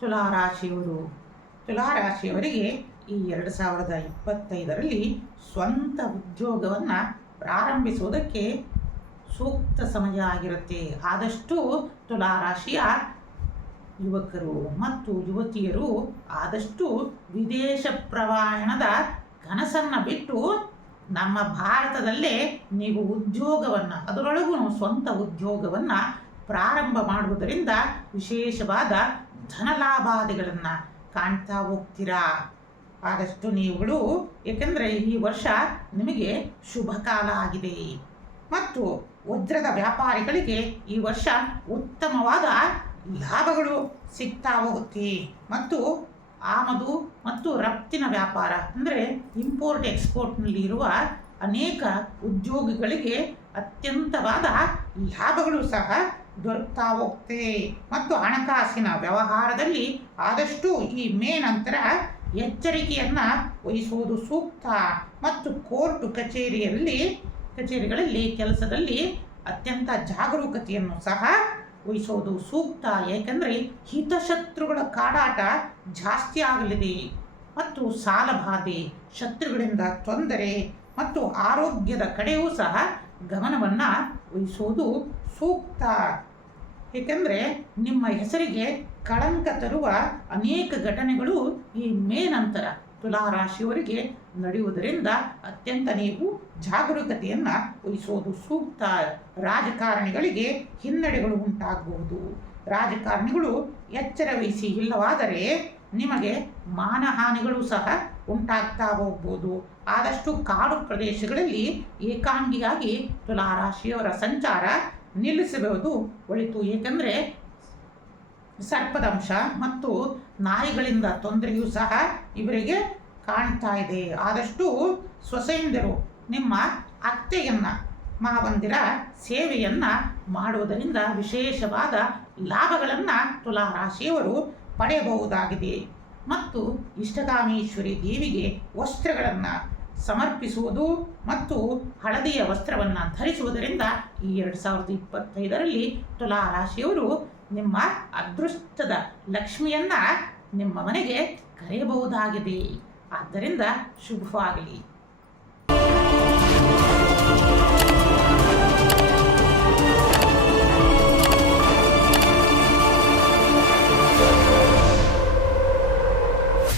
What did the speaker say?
ತುಲಾರಾಶಿಯವರು. ತುಲಾರಾಶಿಯವರಿಗೆ ಈ ಎರಡು ಸಾವಿರದ ಇಪ್ಪತ್ತೈದರಲ್ಲಿ ಸ್ವಂತ ಉದ್ಯೋಗವನ್ನು ಪ್ರಾರಂಭಿಸುವುದಕ್ಕೆ ಸೂಕ್ತ ಸಮಯ ಆಗಿರುತ್ತೆ. ಆದಷ್ಟು ತುಲಾರಾಶಿಯ ಯುವಕರು ಮತ್ತು ಯುವತಿಯರು ಆದಷ್ಟು ವಿದೇಶ ಪ್ರಯಾಣದ ಕನಸನ್ನು ಬಿಟ್ಟು ನಮ್ಮ ಭಾರತದಲ್ಲೇ ನೀವು ಉದ್ಯೋಗವನ್ನು, ಅದರೊಳಗೂ ಸ್ವಂತ ಉದ್ಯೋಗವನ್ನು ಪ್ರಾರಂಭ ಮಾಡುವುದರಿಂದ ವಿಶೇಷವಾದ ಧನಲಾಭಾದಿಗಳನ್ನು ಕಾಣ್ತಾ ಹೋಗ್ತೀರಾ? ಆದಷ್ಟು ನೀವುಗಳು, ಏಕೆಂದರೆ ಈ ವರ್ಷ ನಿಮಗೆ ಶುಭ ಕಾಲ ಆಗಿದೆ. ಮತ್ತು ವಜ್ರದ ವ್ಯಾಪಾರಿಗಳಿಗೆ ಈ ವರ್ಷ ಉತ್ತಮವಾದ ಲಾಭಗಳು ಸಿಗ್ತಾ ಹೋಗುತ್ತೆ. ಮತ್ತು ಆಮದು ಮತ್ತು ರಫ್ತಿನ ವ್ಯಾಪಾರ, ಅಂದರೆ ಇಂಪೋರ್ಟ್ ಎಕ್ಸ್ಪೋರ್ಟ್ನಲ್ಲಿ ಇರುವ ಅನೇಕ ಉದ್ಯೋಗಿಗಳಿಗೆ ಅತ್ಯಂತವಾದ ಲಾಭಗಳು ಸಹ ದೊರಕ್ತಾ ಹೋಗ್ತೆ. ಮತ್ತು ಹಣಕಾಸಿನ ವ್ಯವಹಾರದಲ್ಲಿ ಆದಷ್ಟು ಈ ಮೇ ನಂತರ ಎಚ್ಚರಿಕೆಯನ್ನು ವಹಿಸುವುದು ಸೂಕ್ತ. ಮತ್ತು ಕೋರ್ಟ್ ಕಚೇರಿಯಲ್ಲಿ, ಕಚೇರಿಗಳಲ್ಲಿ, ಕೆಲಸದಲ್ಲಿ ಅತ್ಯಂತ ಜಾಗರೂಕತೆಯನ್ನು ಸಹ ವಹಿಸೋದು ಸೂಕ್ತ. ಏಕೆಂದರೆ ಹಿತಶತ್ರುಗಳ ಕಾಡಾಟ ಜಾಸ್ತಿ ಆಗಲಿದೆ. ಮತ್ತು ಸಾಲಬಾಧೆ ಶತ್ರುಗಳಿಂದ ತೊಂದರೆ ಮತ್ತು ಆರೋಗ್ಯದ ಕಡೆಯೂ ಸಹ ಗಮನವನ್ನು ವಹಿಸುವುದು ಸೂಕ್ತ. ಏಕೆಂದರೆ ನಿಮ್ಮ ಹೆಸರಿಗೆ ಕಳಂಕ ತರುವ ಅನೇಕ ಘಟನೆಗಳು ಈ ಮೇ ನಂತರ ತುಲಾರಾಶಿಯವರಿಗೆ ನಡೆಯುವುದರಿಂದ ಅತ್ಯಂತ ನೀವು ಜಾಗರೂಕತೆಯನ್ನು ವಹಿಸೋದು ಸೂಕ್ತ. ರಾಜಕಾರಣಿಗಳಿಗೆ ಹಿನ್ನಡೆಗಳು ಉಂಟಾಗಬಹುದು. ರಾಜಕಾರಣಿಗಳು ಎಚ್ಚರ ವಹಿಸಿ ಇಲ್ಲವಾದರೆ ನಿಮಗೆ ಮಾನಹಾನಿಗಳು ಸಹ ಉಂಟಾಗ್ತಾ ಹೋಗ್ಬೋದು. ಆದಷ್ಟು ಕಾಡು ಪ್ರದೇಶಗಳಲ್ಲಿ ಏಕಾಂಗಿಯಾಗಿ ತುಲಾರಾಶಿಯವರ ಸಂಚಾರ ನಿಲ್ಲಿಸಬಹುದು. ಒಳಿತು. ಏಕೆಂದರೆ ಸರ್ಪದಂಶ ಮತ್ತು ನಾಯಿಗಳಿಂದ ತೊಂದರೆಯೂ ಸಹ ಇವರಿಗೆ ಕಾಣ್ತಾ ಇದೆ. ಆದಷ್ಟು ಸೊಸೆಯಂದಿರು ನಿಮ್ಮ ಅತ್ತೆಯನ್ನು ಮಹಾಬಂದಿರ ಸೇವೆಯನ್ನು ಮಾಡುವುದರಿಂದ ವಿಶೇಷವಾದ ಲಾಭಗಳನ್ನು ತುಲಾರಾಶಿಯವರು ಪಡೆಯಬಹುದಾಗಿದೆ. ಮತ್ತು ಇಷ್ಟಕಾಮೇಶ್ವರಿ ದೇವಿಗೆ ವಸ್ತ್ರಗಳನ್ನು ಸಮರ್ಪಿಸುವುದು ಮತ್ತು ಹಳದಿಯ ವಸ್ತ್ರವನ್ನು ಧರಿಸುವುದರಿಂದ ಈ ಎರಡು ಸಾವಿರದ ಇಪ್ಪತ್ತೈದರಲ್ಲಿ ತುಲಾರಾಶಿಯವರು ನಿಮ್ಮ ಅದೃಷ್ಟದ ಲಕ್ಷ್ಮಿಯನ್ನು ನಿಮ್ಮ ಮನೆಗೆ ಕರೆಯಬಹುದಾಗಿದೆ. ಆದ್ದರಿಂದ ಶುಭವಾಗಲಿ.